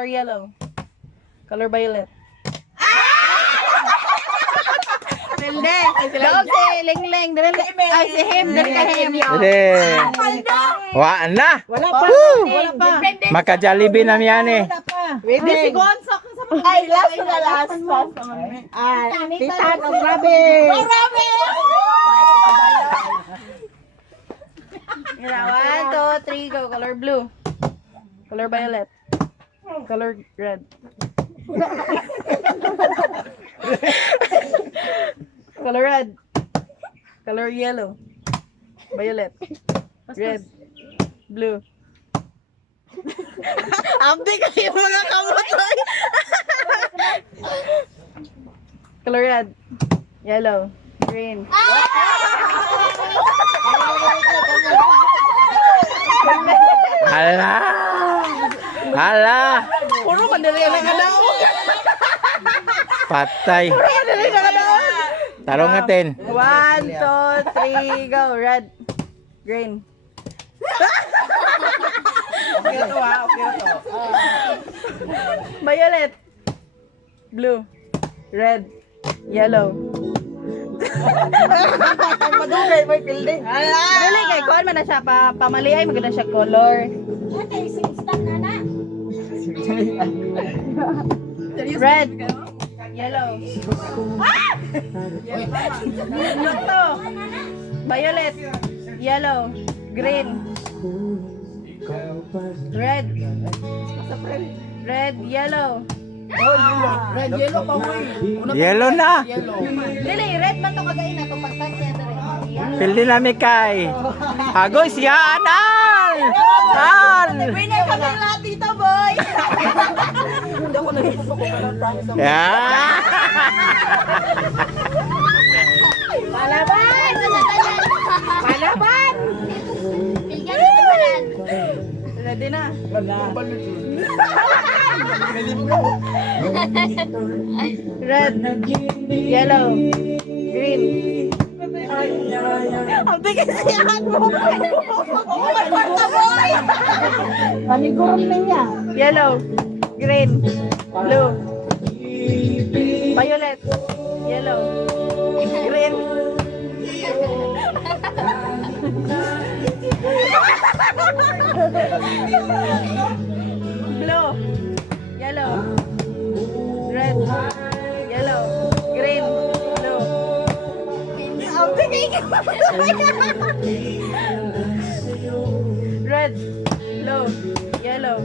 Color yellow. Color violet. Hindi. Daog si Lingling. Ay, si Him. Dali ka Him. Wala na. Wala pa. Wala pa. Maka-Jollibee na yan eh. Pwede si Gonzo. Ay, last na last. Tita, grabe. Grabe. 1, 2, 3, go. Color blue. Color violet. Color red. Color red. Color yellow. Violet. Red. Blue. Abdi kayo mga kamotoy. Color red. Yellow. Green. Hala. Hala. Puro madali lang alaw. Patay. Madali lang alaw. Tarong natin. 1, 2, 3, go. Red. Green. Okay na to ha, okay na to. Violet. Blue. Red. Yellow. Madugay, may building. Dali kay kuan man na siya pamaliay maganda siya color. Red. Yellow. Ano to? Violet. Yellow. Green. Red. Red, yellow. Red, yellow pa mo Yellow na. Dili, red man to kagain na to pagtag siya dali. Pildi na mi kay. Agoy siya anal. An. Winner kami lahat dito, boy. Hindi ako nagpupok ko ng promise. Yeah. Palaban! Palaban! Ready na. Red, yellow, green. Ang bigat siyahan mo. Oh my God, boy! Panigurom na niya. Yellow, green, blue, violet, yellow, green. Blue, yellow, red, yellow, green, blue. Ang bigat. Red, blue, yellow,